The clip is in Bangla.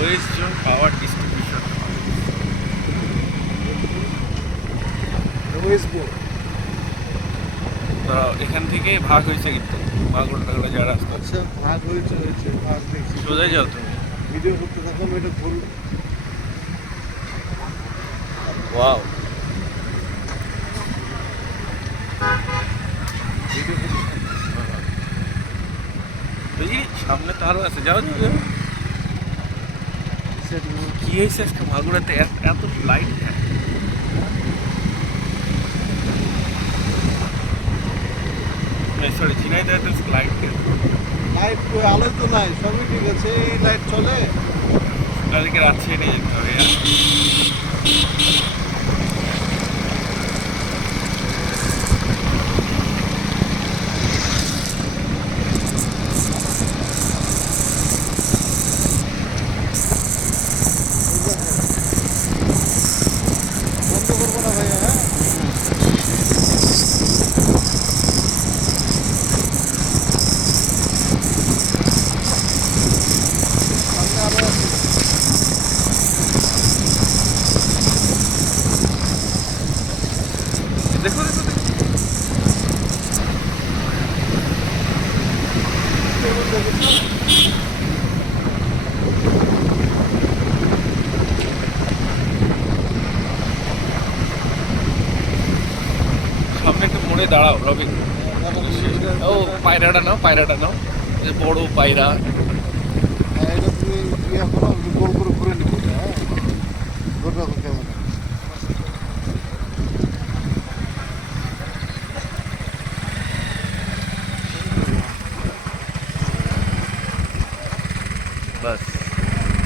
West zone power distribution. এখান থেকেই ভাগ হয়েছে কিন্তু মাগুর টাগুলো যারা রাস্তা। আচ্ছা ভাগ হয়েছে হয়েছে ভাগ দেখছি সোজাই যাও তুমি? ভিডিও করতে থাকলাম এটা ভুল ওয়াও। সামনে তো আরও আছে যাও যাও থাকলাম কি হয়েছে আজকে মাগুরাতে এত- লাইট সরি ঝিনাইতে তো লাইট লাইট কই আলো তো নাই সবই ঠিক আছে এই লাইট চলে? তাদেরকে রাত্রে নিয়ে যেতে হবে সামনে একটু মোড়ে দাঁড়াও রবিন ও পায়রাটা নাও পায়রাটা নাও। বড় পায়রা।